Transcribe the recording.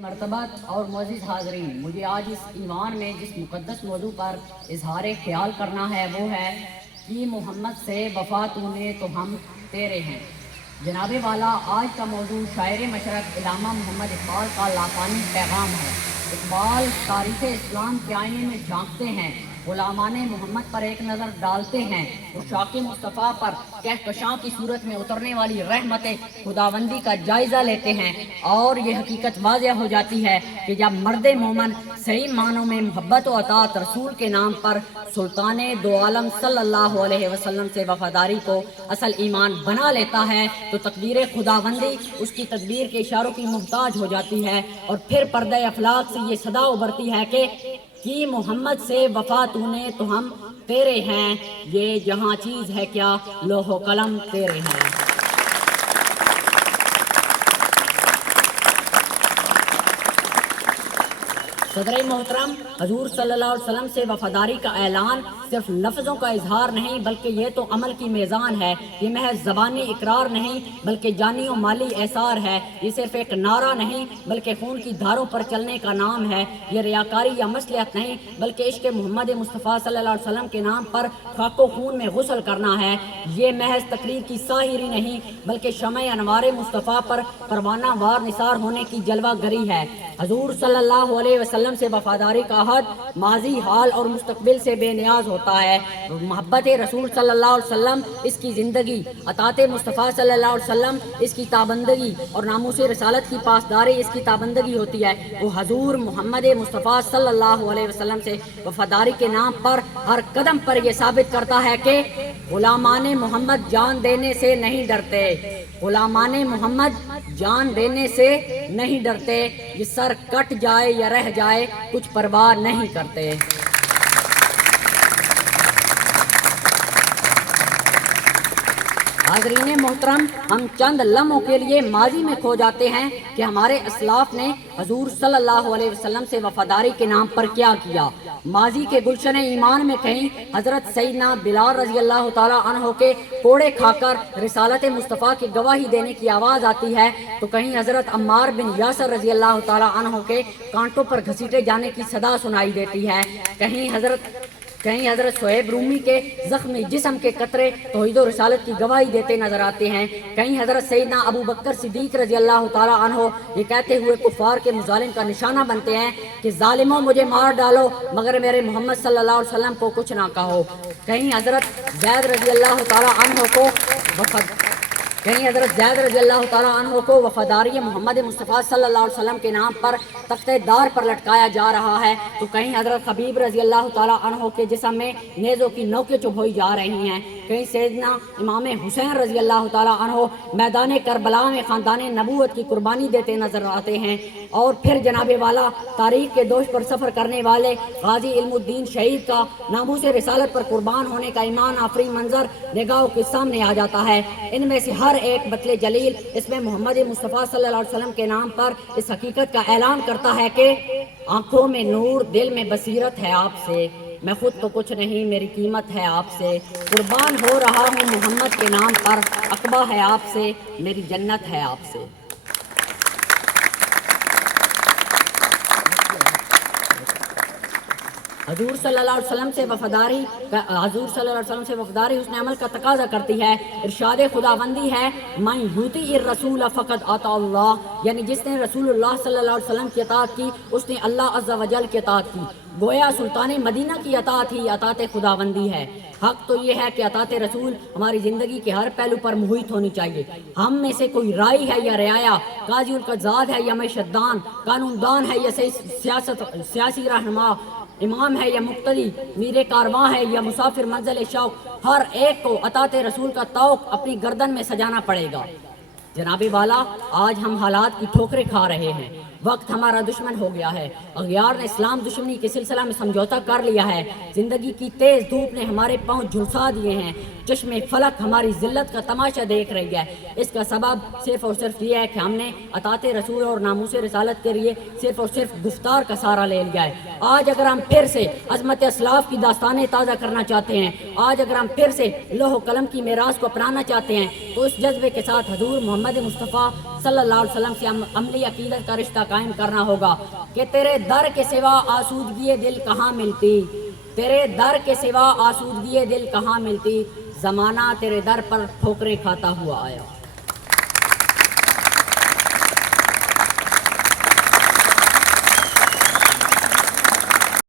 مرتبت اور معزز حاضرین، مجھے آج اس ایوان میں جس مقدس موضوع پر اظہار خیال کرنا ہے وہ ہے کہ محمد سے وفا تو نے تو ہم تیرے ہیں۔ جناب والا، آج کا موضوع شاعر مشرق علامہ محمد اقبال کا لاسانی پیغام ہے۔ اقبال تاریخ اسلام کے آئینے میں جھانکتے ہیں، غلامان محمد پر ایک نظر ڈالتے ہیں، عشاق مصطفیٰ پر کہکشاں کی صورت میں اترنے والی رحمت خداوندی کا جائزہ لیتے ہیں، اور یہ حقیقت واضح ہو جاتی ہے کہ جب مرد مومن صحیح معنوں میں محبت و اطاعت رسول کے نام پر سلطان دو عالم صلی اللہ علیہ وسلم سے وفاداری کو اصل ایمان بنا لیتا ہے تو تقدیر خداوندی اس کی تدبیر کے اشاروں کی محتاج ہو جاتی ہے، اور پھر پردہ افلاک سے یہ صدا ابھرتی ہے کہ محمد سے وفا تو نے تو ہم تیرے ہیں، یہ جہاں چیز ہے کیا لوح و قلم تیرے ہیں۔ صدر محترم، حضور صلی اللہ علیہ وسلم سے وفاداری کا اعلان صرف لفظوں کا اظہار نہیں بلکہ یہ تو عمل کی میزان ہے۔ یہ محض زبانی اقرار نہیں بلکہ جانی و مالی احسار ہے۔ یہ صرف ایک نعرہ نہیں بلکہ خون کی دھاروں پر چلنے کا نام ہے۔ یہ ریاکاری یا مصلحت نہیں بلکہ عشق محمد مصطفیٰ صلی اللہ علیہ وسلم کے نام پر خاک و خون میں غسل کرنا ہے۔ یہ محض تقریر کی ساحری نہیں بلکہ شمع انوار مصطفیٰ پر پروانہ وار نثار ہونے کی جلوہ گری ہے۔ حضور صلی اللہ علیہ وسلم سے وفاداری کا عہد ماضی، حال اور مستقبل سے بے نیاز ہوتا ہے۔ محبت رسول صلی اللہ علیہ وسلم اس کی زندگی، اطاعت مصطفیٰ صلی اللہ علیہ وسلم اس کی تابندگی، اور ناموس رسالت کی پاسداری اس کی تابندگی ہوتی ہے۔ وہ حضور محمد مصطفیٰ صلی اللہ علیہ وسلم سے وفاداری کے نام پر ہر قدم پر یہ ثابت کرتا ہے کہ غلامان محمد جان دینے سے نہیں ڈرتے، غلامان محمد جان دینے سے نہیں ڈرتے، یہ سر کٹ جائے یا رہ جائے کچھ پرواہ نہیں کرتے۔ حاضرین محترم، ہم چند لمحوں کے لیے ماضی میں کھو جاتے ہیں کہ ہمارے اسلاف نے حضور صلی اللہ علیہ وسلم سے وفاداری کے نام پر کیا کیا۔ ماضی کے گلشن ایمان میں کہیں حضرت سیدنا بلال رضی اللہ تعالیٰ عنہ کے کوڑے کھا کر رسالت مصطفیٰ کی گواہی دینے کی آواز آتی ہے تو کہیں حضرت عمار بن یاسر رضی اللہ تعالیٰ عنہ کے کانٹوں پر گھسیٹے جانے کی صدا سنائی دیتی ہے، کہیں حضرت صہیب رومی کے زخمی جسم کے قطرے توحید و رسالت کی گواہی دیتے نظر آتے ہیں، کہیں حضرت سیدنا ابو بکر صدیق رضی اللہ تعالیٰ عنہ یہ کہتے ہوئے کفار کے مظالم کا نشانہ بنتے ہیں کہ ظالموں مجھے مار ڈالو مگر میرے محمد صلی اللہ علیہ وسلم کو کچھ نہ کہو، کہیں حضرت زید رضی اللہ تعالیٰ عنہ کو وفاداری محمد مصطفیٰ صلی اللہ علیہ وسلم کے نام پر تخت دار پر لٹکایا جا رہا ہے تو کہیں حضرت حبیب رضی اللہ تعالیٰ عنہ کے جسم میں نیزوں کی نوکیں چبھوئی جا رہی ہیں، کہیں سیدنا امام حسین رضی اللہ تعالیٰ عنہ میدان کربلا میں خاندان نبوت کی قربانی دیتے نظر آتے ہیں، اور پھر جناب والا تاریخ کے دوش پر سفر کرنے والے غازی علم الدین شہید کا ناموس رسالت پر قربان ہونے کا ایمان آفری منظر نگاہوں کے سامنے آ جاتا ہے۔ ان میں سے ہر ایک بطل جلیل اس میں محمد مصطفیٰ صلی اللہ علیہ وسلم کے نام پر اس حقیقت کا اعلان کرتا ہے کہ آنکھوں میں نور، دل میں بصیرت ہے آپ سے، میں خود تو کچھ نہیں، میری قیمت ہے آپ سے، قربان ہو رہا ہوں محمد کے نام پر، عقبہ ہے آپ سے، میری جنت ہے آپ سے۔ حضور صلی اللہ علیہ وسلم سے وفاداری حسن عمل کا تقاضا کرتی ہے۔ ارشاد خداوندی ہے من یطیع الرسول فقد اطاع اللہ، یعنی جس نے رسول اللہ صلی اللہ علیہ وسلم کی اطاعت کی اس نے اللہ عز و جل کی اطاعت کی۔ گویا سلطان مدینہ کی اطاعت ہی اطاعت خداوندی ہے۔ حق تو یہ ہے کہ اطاعت رسول ہماری زندگی کے ہر پہلو پر محیط ہونی چاہیے۔ ہم میں سے کوئی رائی ہے یا رعایا، قاضی القضات ہے یا معیشت دان، قانون دان ہے یا سیاسی رہنما، امام ہے یا مقتدی، میر کارواں ہے یا مسافر منزل شوق، ہر ایک کو اطاعت رسول کا طوق اپنی گردن میں سجانا پڑے گا۔ جناب والا، آج ہم حالات کی ٹھوکریں کھا رہے ہیں، وقت ہمارا دشمن ہو گیا ہے، اغیار نے اسلام دشمنی کے سلسلہ میں سمجھوتا کر لیا ہے، زندگی کی تیز دھوپ نے ہمارے پاؤں جھلسا دیے ہیں، چشم فلک ہماری ذلت کا تماشا دیکھ رہی ہے۔ اس کا سبب صرف اور صرف یہ ہے کہ ہم نے اطاعت رسول اور ناموس رسالت کے لیے صرف اور صرف گفتار کا سہارا لے لیا ہے۔ آج اگر ہم پھر سے عظمت اسلاف کی داستانیں تازہ کرنا چاہتے ہیں، آج اگر ہم پھر سے لوح و قلم کی میراث کو اپنانا چاہتے ہیں، تو اس جذبے کے ساتھ حضور محمد مصطفیٰ صلی اللہ علیہ وسلم سے عملی عقیدت کا رشتہ قائم کرنا ہوگا کہ تیرے در کے سوا آسودگی دل کہاں ملتی، تیرے در کے سوا آسودگی دل کہاں ملتی، زمانہ تیرے در پر ٹھوکریں کھاتا ہوا آیا۔